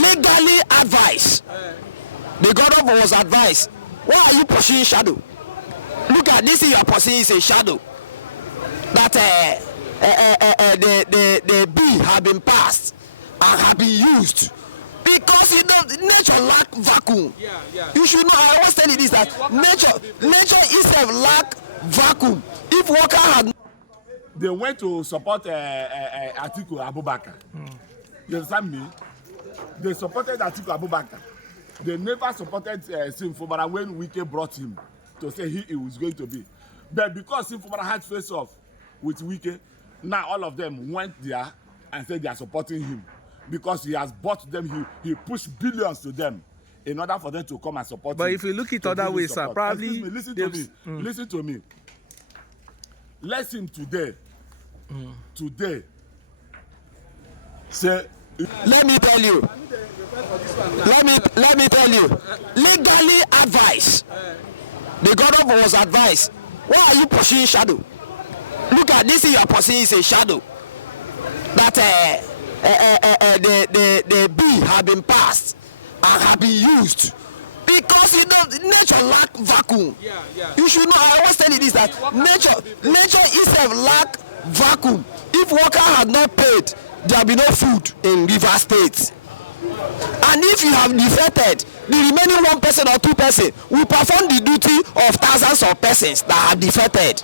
legally advised. The governor was advised. Why are you pursuing shadow? Look at this thing you are pursuing is a shadow. That the bill have been passed and have been used. Because you know nature lack vacuum. You should know. I always tell you this, that nature itself lack vacuum. If worker had, they went to support Atiku Abubakar. You understand me? They supported Atiku Abubakar. They never supported Fubara when Wike brought him to say he was going to be. But because Fubara had face off with Wike, now all of them went there and said they are supporting him. Because he has bought them, he pushed billions to them in order for them to come and support him. But if you look at other ways, sir, probably... Me, listen to me. Listen to me. Let him today, say... Let me tell you, legally advised. The governor was advised. Why are you pursuing shadow? Look at this thing you are pursuing is a shadow. That the bill have been passed and have been used. Because you know nature lack vacuum. You should know. I always tell you this, that nature itself lack vacuum. If worker had not paid, there will be no food in River State. And if you have defected, the remaining 1 person or 2 person will perform the duty of thousands of persons that are defected.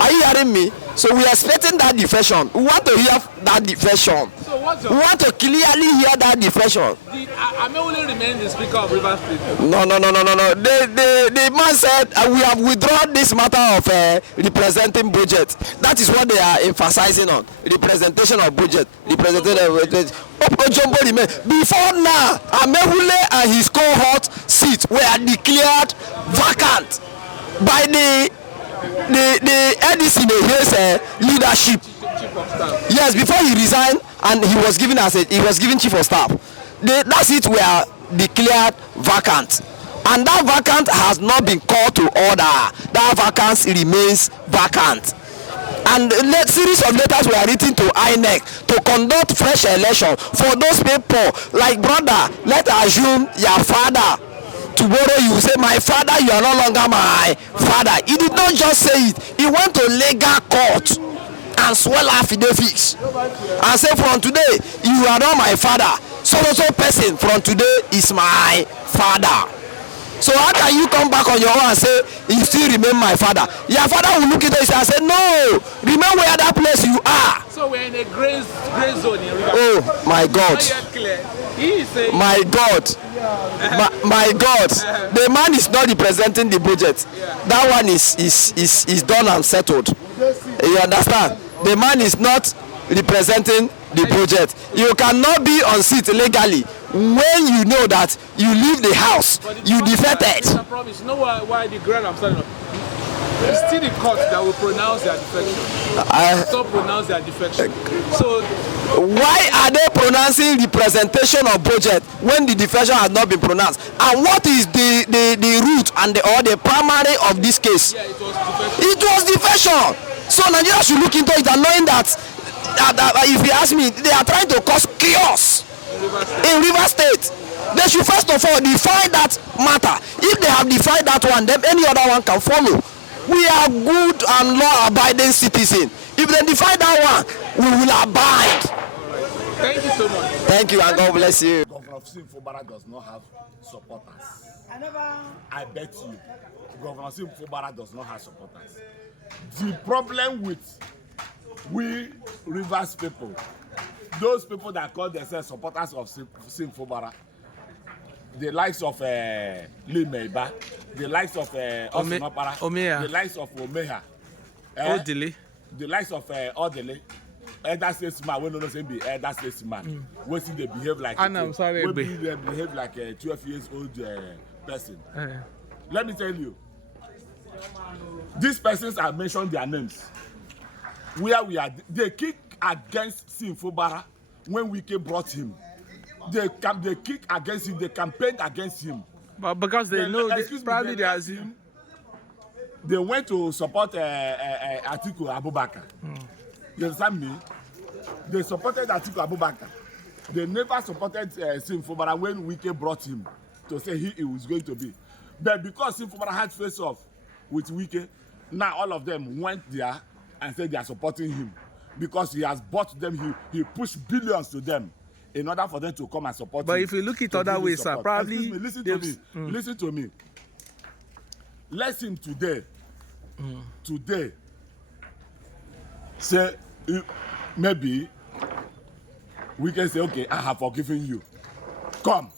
Are you hearing me? So we are expecting that defection. We want to hear that defection. So we want to clearly hear that defection. I may only remain the Speaker of River State. No. The man said we have withdrawn this matter of representing budget. That is what they are emphasizing on. Representation of budget. Representation of budget. Before now, Amehule and his cohort seats were declared vacant by the NDC in his leadership. Yes, before he resigned and he was given chief of staff. That seat were declared vacant, and that vacant has not been called to order. That vacancy remains vacant. And a series of letters were written to INEC to conduct fresh election for those people. Like, brother, let's assume your father. Tomorrow you say, my father, you are no longer my father. He did not just say it. He went to legal court and swell affidavits and say, from today, you are not my father. So person from today is my father. So how can you come back on your own and say, you still remain my father? Your father will look at us and say, no, remember where that place you are. So we're in a gray zone in River. Oh, my God. My God. My God. The man is not representing the budget. That one is done and settled. You understand? The man is not representing the budget. You cannot be on seat legally when you know that you leave the house, you defected. I promise. You know why the ground I'm standing on? It's still the court that will pronounce their defection. Stop pronounce their defection. So why are they pronouncing representation of budget when the defection has not been pronounced? And what is the root and the primary of this case? yeah, it was defection. It was defection. So Nigeria should look into it and knowing that if you ask me, they are trying to cause chaos in River State. They should first of all define that matter. If they have defined that one, then any other one can follow. We are good and law-abiding citizens. If they define that one, we will abide. Thank you so much. Thank you and God bless you. Governor Fubara does not have supporters. I bet you, Governor Fubara does not have supporters. The problem with we Rivers people, those people that call themselves supporters of Fubara, the likes of Limeiba, the likes of Osunopara, the likes of Omeha, Odile, the likes of Odile, elder statesman, we don't know say be elder statesman. We see they behave like and I'm sorry, we behave like a 12 years old person. Let me tell you, these persons have mentioned their names. Where we are, they kick against Fubara when Wike brought him. They kick against him, they campaigned against him. But because they know, probably they assume. They went to support Atiku Abubakar. You understand me? They supported Atiku Abubakar. They never supported Sim Fubara when Wike brought him to say he was going to be. But because Sim Fubara had face off with Wike, now all of them went there and said they are supporting him because he has bought them. He pushed billions to them in order for them to come and support him. But if you look at other ways, sir, probably... Excuse me, listen to me. Listen to me. Let him today say, maybe we can say, okay, I have forgiven you. Come.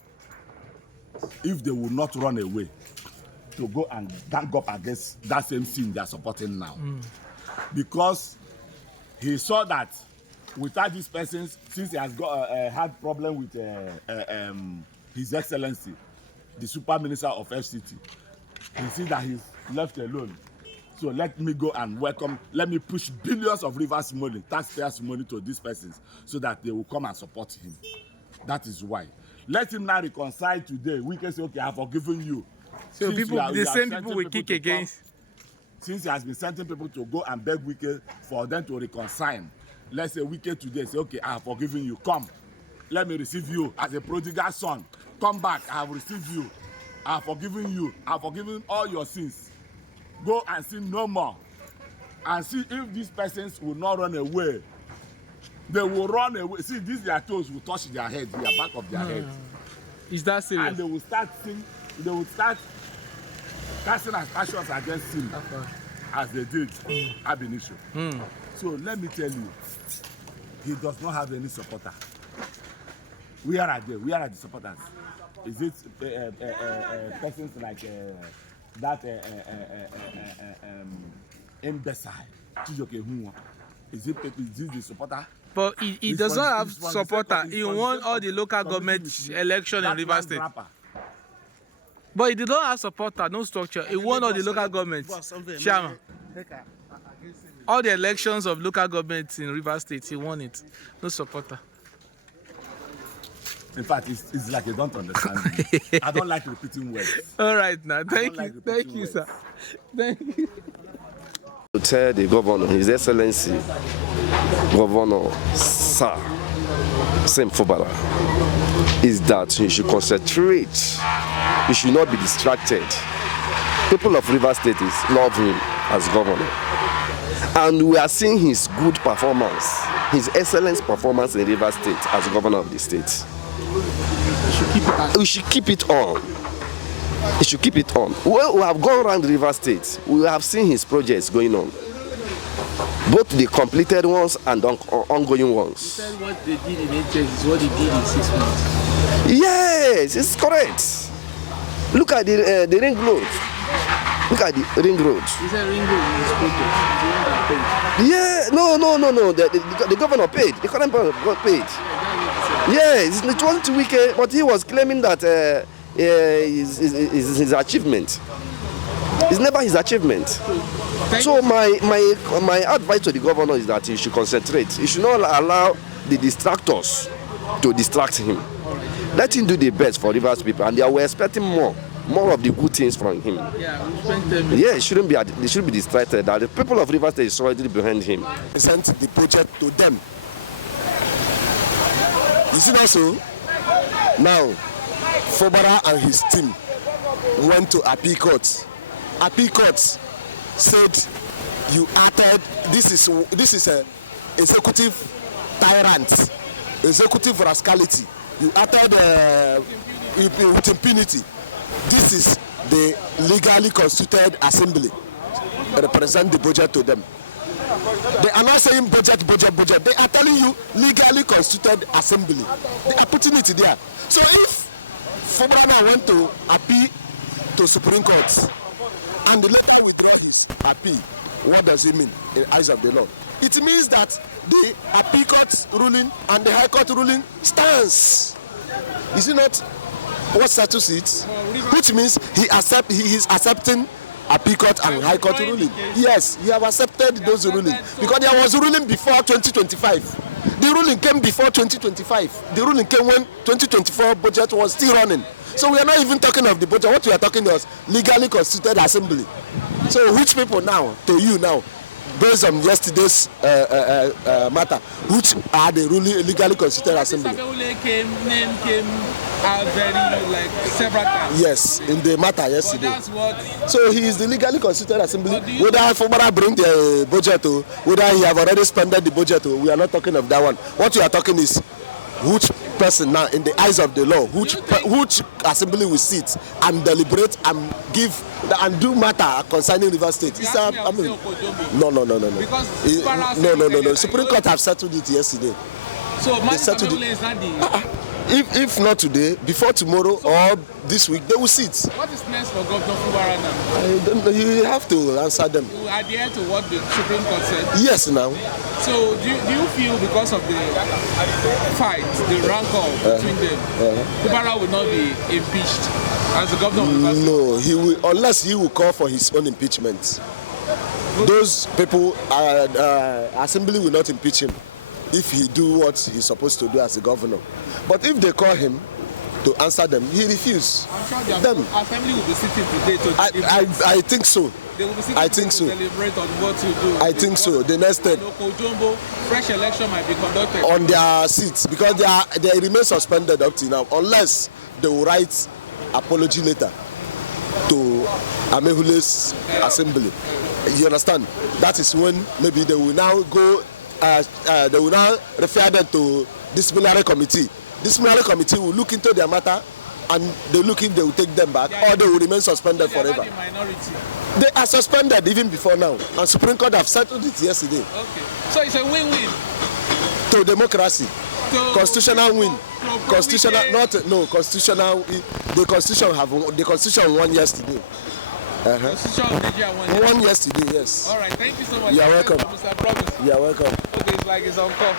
If they will not run away to go and gang up against that same sin they are supporting now. Because he saw that without these persons, since he has got had problem with His Excellency, the Super Minister of FCT, he sees that he's left alone. So let me go and welcome, let me push billions of rivers money, taxpayers' money to these persons so that they will come and support him. That is why. Let him now reconcile today. We can say, okay, I have forgiven you. So people, the same people will kick against. Since he has been sending people to go and beg Wike for them to reconcile. Let's say Wike today say, okay, I have forgiven you. Come, let me receive you as a prodigal son. Come back, I have received you. I have forgiven you. I have forgiven all your sins. Go and sin no more. And see if these persons will not run away. They will run away. See, these their toes will touch their head, the back of their head. Is that serious? And they will start casting aspersions against him as they did ab initio. So let me tell you, he does not have any supporter. Where are they? Where are the supporters? Is it persons like that imbecile? Is it the supporter? But he does not have supporter. He won all the local government election in Rivers State. But he did not have supporter, no structure. He won all the local governments. Chairman. All the elections of local governments in Rivers State, he won it. No supporter. In fact, it's like you don't understand me. I don't like repeating words. All right, now. Thank you, sir. Thank you. To tell the governor, His Excellency, Governor Sir Sim Fubara, is that he should concentrate. He should not be distracted. People of Rivers State love him as governor. And we are seeing his good performance, his excellent performance in Rivers State as governor of the state. We should keep it on. He should keep it on. Well, we have gone around Rivers State. We have seen his projects going on. Both the completed ones and ongoing ones. You said what they did in 8 years is what they did in 6 months. Yes, it's correct. Look at the ring road. Look at the ring road. You said ring road is his project. It's the one that paid. Yeah, no. The governor paid. The current governor paid. Yes, it wasn't Wike, but he was claiming that his achievement. It's never his achievement. So my advice to the governor is that he should concentrate. He should not allow the distractors to distract him. Let him do the best for Rivers people, and they were expecting more of the good things from him. Yeah, we spent 10 minutes. Yeah, they shouldn't be distracted. That the people of Rivers State is already behind him. Sent the project to them. You see that so? Now, Fubara and his team went to appeal court. Appeal court said you uttered this is a executive tyrant, executive rascality. You uttered with impunity. This is the legally constituted assembly. Represent the budget to them. They are not saying budget. They are telling you legally constituted assembly. They are putting it there. So if Fubara went to appeal to Supreme Court and the later withdraw his appeal, what does it mean in the eyes of the law? It means that the appeal court ruling and the high court ruling stands. Is it not what status it? Which means he is accepting appeal court and high court ruling. Yes, he have accepted those rulings because there was a ruling before 2025. The ruling came before 2025. The ruling came when 2024 budget was still running. So we are not even talking of the budget. What we are talking is legally constituted assembly. So which people now, to you now, based on yesterday's matter, which are the legally constituted assembly. Name came out very several times. Yes, in the matter yesterday. But that's what. So he is the legally constituted assembly. Whether Fubara bring the budget or whether he have already spent the budget, we are not talking of that one. What we are talking is which person now, in the eyes of the law, which assembly will sit and deliberate and give and do matter concerning River State. No. Because Supreme Court have settled it yesterday. So they settled it. Is not the. If not today, before tomorrow or this week, they will sit. What is next for Governor Fubara now? I don't know. You have to answer them. You adhere to what the Supreme Court said? Yes, now. So do you feel because of the fight, the rancor between them, Fubara will not be impeached as the governor of the No, he will, unless he will call for his own impeachment. Those people, assembly will not impeach him if he do what he's supposed to do as a governor. But if they call him to answer them, he refuses. I'm sure the assembly will be sitting today to I think so. They will be sitting to deliberate on what to do. I think so. The next step. Okojombo, fresh election might be conducted. On their seats, because they remain suspended up to now, unless they will write apology letter to Amehule's assembly. You understand? That is when maybe they will now go, they will now refer them to disciplinary committee. Disciplinary committee will look into their matter and they look if they will take them back or they will remain suspended forever. They are suspended even before now, and Supreme Court have settled it yesterday. Okay. So it's a win-win. To democracy. Constitutional win. Constitutional, constitutional. The Constitution won yesterday. Constitution won yesterday, yes. All right, thank you so much. You're welcome. You're welcome. Okay, it's like it's on call.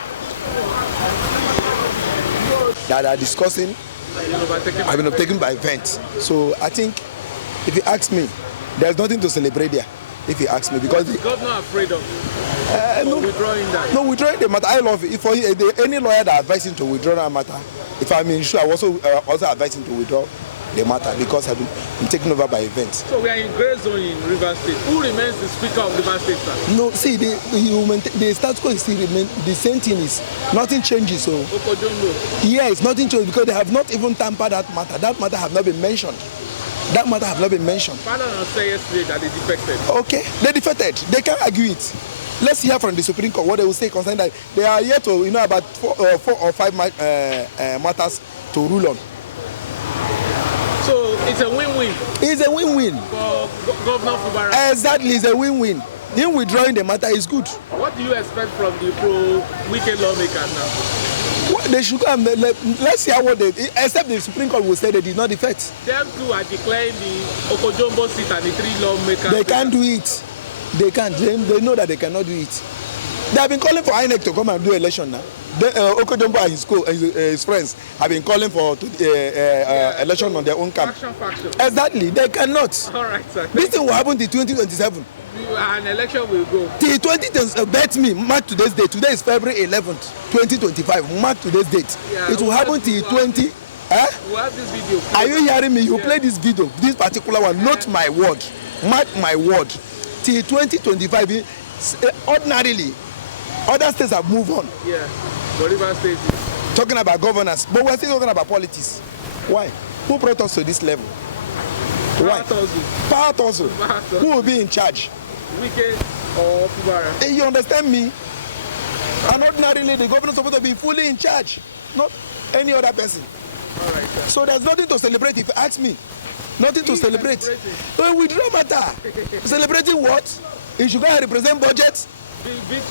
That are discussing have been taken by events. So I think, if you ask me, there's nothing to celebrate there. If you ask me, because the governor afraid of withdrawing that. No, withdrawing the matter. I love it. If for any lawyer that advises him to withdraw that matter, if I'm sure, I also advise him to withdraw the matter because I've been taken over by events. So we are in gray zone in River State. Who remains the Speaker of River State, sir? No, see, the status quo is still remain the same thing. Is nothing changes. So yes, nothing changes because they have not even tampered that matter. That matter have not been mentioned. That matter have not been mentioned. Father said yesterday that they defected. Okay, they defected. They can't argue it. Let's hear from the Supreme Court what they will say concerning that. They are yet to, about 4 or 5 matters to rule on. So it's a win-win. It's a win-win. For Governor Fubara. Exactly, it's a win-win. Him withdrawing the matter is good. What do you expect from the pro-Wike lawmakers now? Well, they should come. Let's hear what they. Except the Supreme Court will say they did not defect. Them two are declaring the Okojombo seat and the 3 lawmakers. They can't do it. They can't. They know that they cannot do it. They have been calling for INEC to come and do election now. Okojombo and his friends have been calling for election on their own camp. Faction. Exactly. They cannot. All right, sir. This thing will happen till 2027. An election will go. Till 2027. Bet me. Mark today's date. Today is February 11th, 2025. Mark today's date. Yeah, it will happen till 20. We'll have this video. Are you hearing me? You play this video, this particular one. Not my word. Mark my word. Till 2025. Ordinarily, other states have moved on. Yeah. But River State is talking about governance, but we're still talking about politics. Why? Who brought us to this level? Why? Power tussle. Who will be in charge? Wike or Fubara? You understand me? And ordinarily, the governor is supposed to be fully in charge, not any other person. All right, sir. So there's nothing to celebrate if you ask me. Nothing to celebrate. Withdraw matter. Celebrating what? You should go and represent budget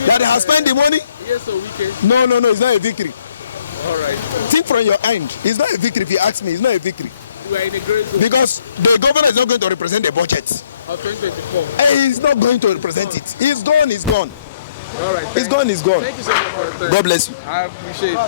that they have spent the money. Yes, or Wike? No, it's not a victory. All right. Think from your end. It's not a victory if you ask me. It's not a victory. We are in a great zone. Because the governor is not going to represent the budget. Of 2024. He's not going to represent it. He's gone. All right. He's gone. Thank you so much for your time. God bless you. I appreciate it.